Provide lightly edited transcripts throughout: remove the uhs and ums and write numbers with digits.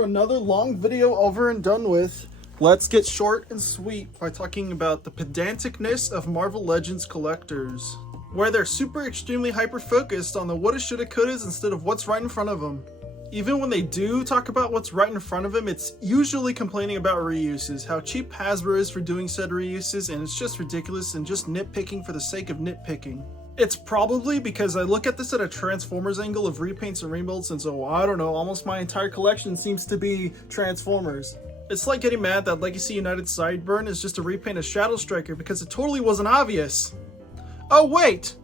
after another long video over and done with, let's get short and sweet by talking about the pedanticness of Marvel Legends collectors, where they're super extremely hyper-focused on the woulda, shoulda, couldas instead of what's right in front of them. Even when they do talk about what's right in front of them, it's usually complaining about reuses, how cheap Hasbro is for doing said reuses, and it's just ridiculous and just nitpicking for the sake of nitpicking. It's probably because I look at this at a Transformers angle of repaints and rebuilds, and so I don't know, almost my entire collection seems to be Transformers. It's like getting mad that Legacy United Sideburn is just a repaint of Shadow Striker because it totally wasn't obvious. Oh wait!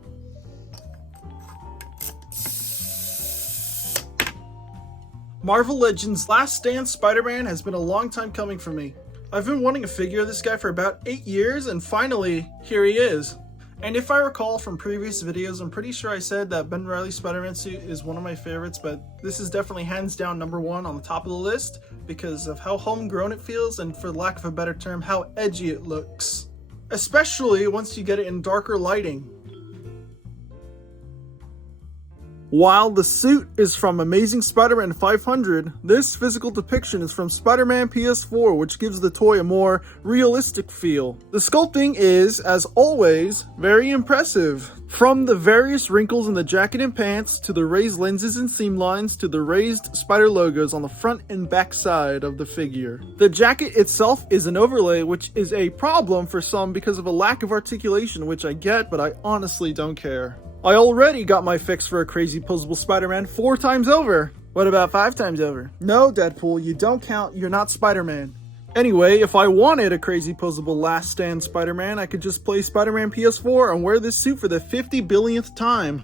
Marvel Legends Last Stand Spider-Man has been a long time coming for me. I've been wanting a figure of this guy for about 8 years, and finally, here he is. And if I recall from previous videos, I'm pretty sure I said that Ben Reilly's Spider-Man suit is one of my favorites, but this is definitely hands down #1 on the top of the list because of how homegrown it feels and, for lack of a better term, how edgy it looks. Especially once you get it in darker lighting. While the suit is from Amazing Spider-Man 500, this physical depiction is from Spider-Man PS4, which gives the toy a more realistic feel. The sculpting is, as always, very impressive. From the various wrinkles in the jacket and pants, to the raised lenses and seam lines, to the raised spider logos on the front and back side of the figure. The jacket itself is an overlay, which is a problem for some because of a lack of articulation, which I get, but I honestly don't care. I already got my fix for a crazy posable Spider-Man 4 times over. What about 5 times over? No, Deadpool, you don't count, you're not Spider-Man. Anyway, if I wanted a crazy posable Last Stand Spider-Man, I could just play Spider-Man PS4 and wear this suit for the 50 billionth time.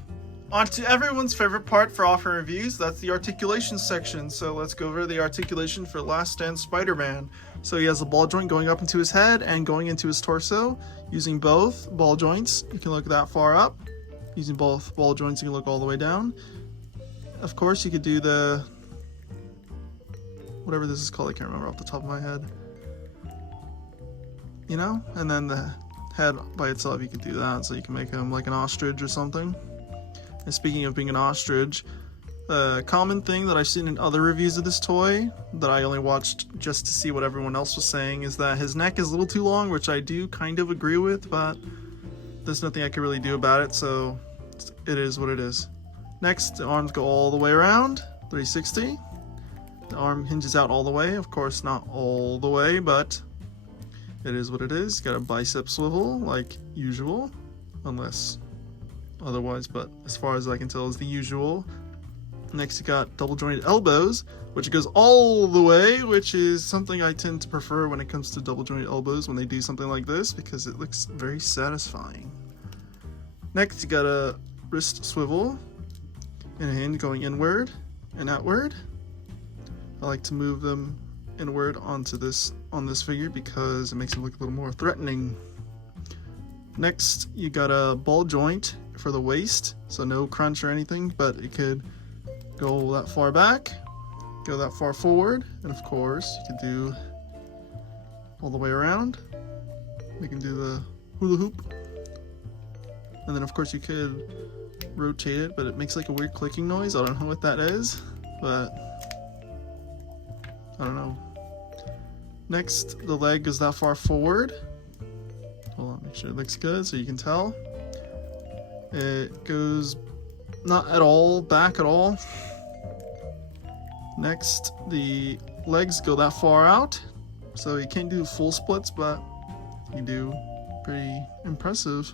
On to everyone's favorite part for Offhand reviews, that's the articulation section. So let's go over the articulation for Last Stand Spider-Man. So he has a ball joint going up into his head and going into his torso. Using both ball joints, you can look that far up. Using both ball joints, you can look all the way down. Of course, you could do the... whatever this is called, I can't remember off the top of my head. You know? And then the head by itself, you could do that, so you can make him like an ostrich or something. And speaking of being an ostrich, a common thing that I've seen in other reviews of this toy, that I only watched just to see what everyone else was saying, is that his neck is a little too long, which I do kind of agree with, but there's nothing I can really do about it, so it is what it is. Next, the arms go all the way around, 360. The arm hinges out all the way, of course not all the way, but it is what it is. Got a bicep swivel, like usual, unless otherwise, but as far as I can tell is the usual. Next, you got double jointed elbows, which goes all the way, which is something I tend to prefer when it comes to double jointed elbows when they do something like this, because it looks very satisfying. Next, you got a wrist swivel and a hand going inward and outward. I like to move them inward onto this figure because it makes them look a little more threatening. Next, you got a ball joint for the waist, so no crunch or anything, but it could go that far back, go that far forward, and of course you can do all the way around. We can do the hula hoop, and then of course you could rotate it, but it makes like a weird clicking noise. I don't know what that is, but I don't know. Next, the leg goes that far forward. Hold on, make sure it looks good so you can tell. It goes not at all back at all. Next, the legs go that far out, so you can't do full splits, but you do pretty impressive.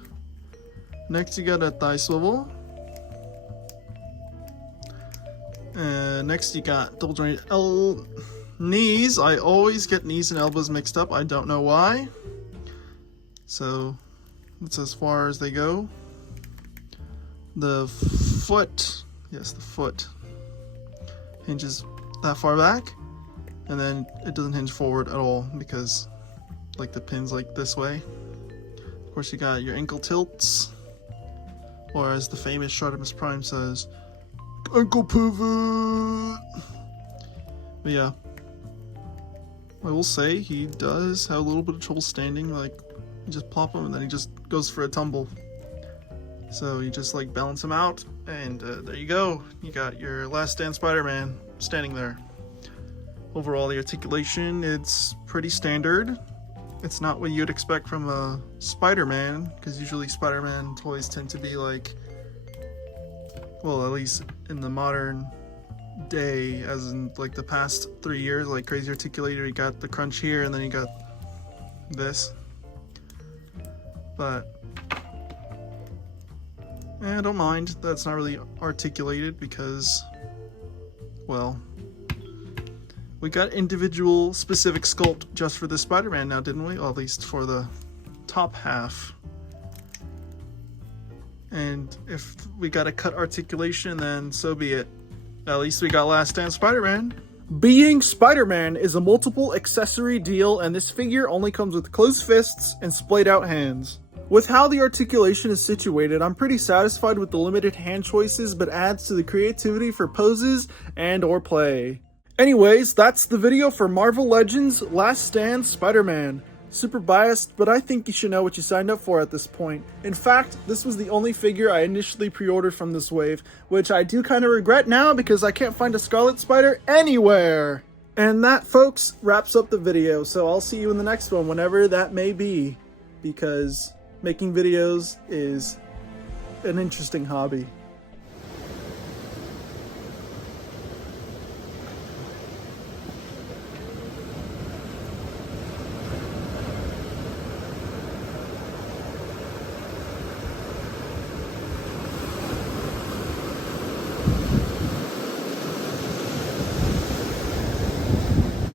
Next, you got a thigh swivel. Next, you got double jointed knees. I always get knees and elbows mixed up. I don't know why. So that's as far as they go. The foot, yes, the foot hinges that far back, and then it doesn't hinge forward at all because like the pins like this way. Of course, you got your ankle tilts, or as the famous Shartimus Prime says, ankle pivot. But yeah, I will say he does have a little bit of trouble standing. Like, you just plop him and then he just goes for a tumble. So you just like balance him out, and there you go. You got your Last Stand Spider-Man standing there. Overall, the articulation, it's pretty standard. It's not what you'd expect from a Spider-Man, because usually Spider-Man toys tend to be like, well, at least in the modern day, as in like the past 3 years, like Crazy Articulator, you got the crunch here, and then you got this. But I don't mind that's not really articulated because, well, we got individual specific sculpt just for the Spider-Man now, didn't we? Well, at least for the top half. And if we got a cut articulation, then so be it. At least we got Last Stand Spider-Man. Being Spider-Man is a multiple accessory deal, and this figure only comes with closed fists and splayed out hands. With how the articulation is situated, I'm pretty satisfied with the limited hand choices, but adds to the creativity for poses and or play. Anyways, that's the video for Marvel Legends Last Stand Spider-Man. Super biased, but I think you should know what you signed up for at this point. In fact, this was the only figure I initially pre-ordered from this wave, which I do kind of regret now because I can't find a Scarlet Spider anywhere. And that, folks, wraps up the video, so I'll see you in the next one, whenever that may be, because making videos is an interesting hobby.